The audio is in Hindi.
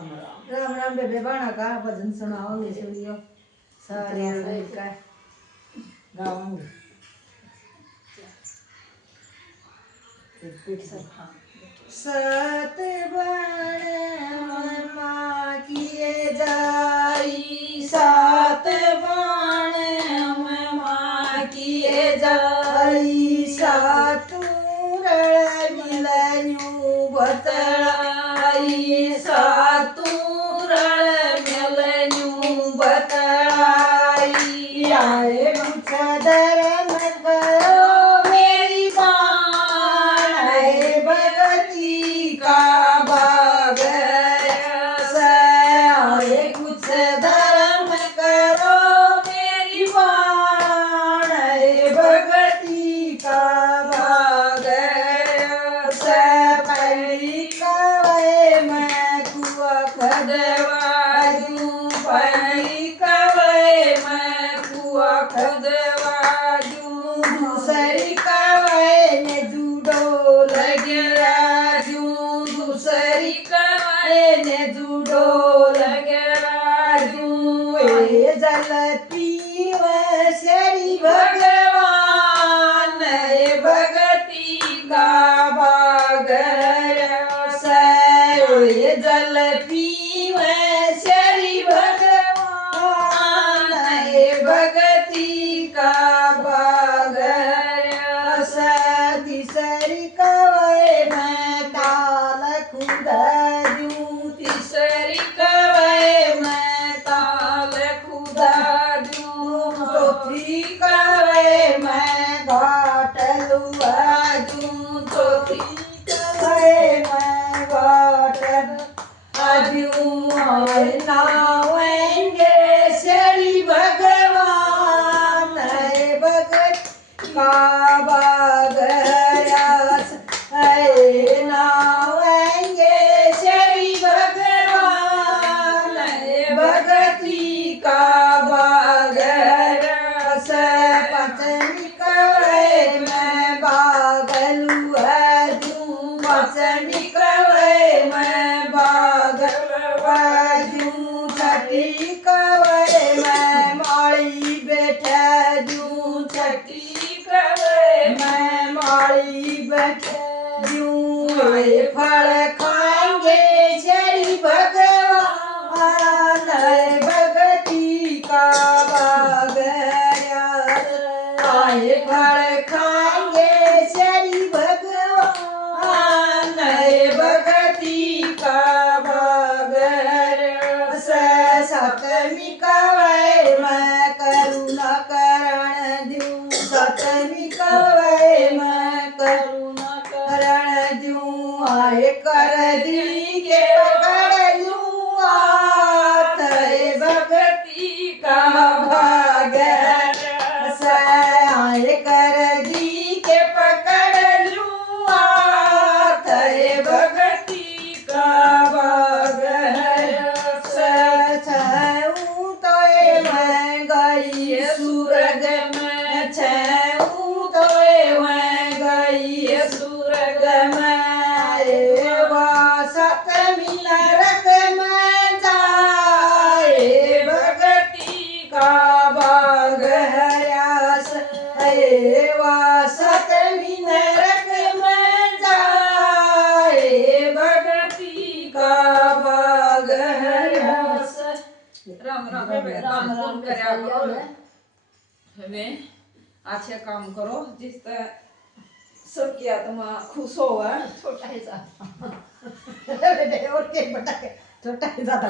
राम राम बेबे बाणा का भजन सुनाओगे सुनियो सारे का गाओगे सत बाण माँ किए जाई सात बाण माँ किए जाई सातुर मिलन्यू बतलाई सातुर मिलन्यू बतलाई आए कुछ धर्म करो मेरी बाण आए भगती का भाग आए कुछ धर्म करो मेरी बाण आए भगती का भाग पहली कवे मैं कुआ खदवाजू पहली कवे मैं कुआ खदवाजू दूसरी कवे ने जुडो लगया जू दूसरी कवे ने जुडो लगया जू ए जल पीव शरी भगवान ए भगती का जल पीवे शरी भगवान भगती का बागर तीसरी कवे मैं ताल खुदा दूं तीसरी कवे मैं ताल खुदा दूं चौथी कवे मैं घाट लुआ दूं चौथी कवे मैं घाट नावेंगे शरी भगवान भगत का बागरस नावेंगे शरी भगवान भगती का बागरस पचमी कवे मैं बागलू दूं पचमी कवे मैं बागल छठी कवे मैं माड़ी बैठा दूं छठी कवे मैं माड़ी बैठा दूं फल खाएंगे शरी भगवान भगती का बागया आए फल खाएंगे शरी भगवान भगती का सप्तमी कवे मैं करुणा करण दूं सप्तमी कवे मैं करुणा करण दूं आए कर दी के पकड़ लूं आत भगती का भाग आए कर दी के पकड़ लूं आत भगती का भाग सुरग में छूँ तो मैं गई सुरग में सप्तमी नरक में जाए भगती का बाग हयास सप्तमी नरक में जाए भगती का बाग हयास राम राम राम राम करया करो हमें अच्छे काम करो जिस सबकी आत्मा खुश हो छोटा ही सा और के बड़ा छोटा ही सा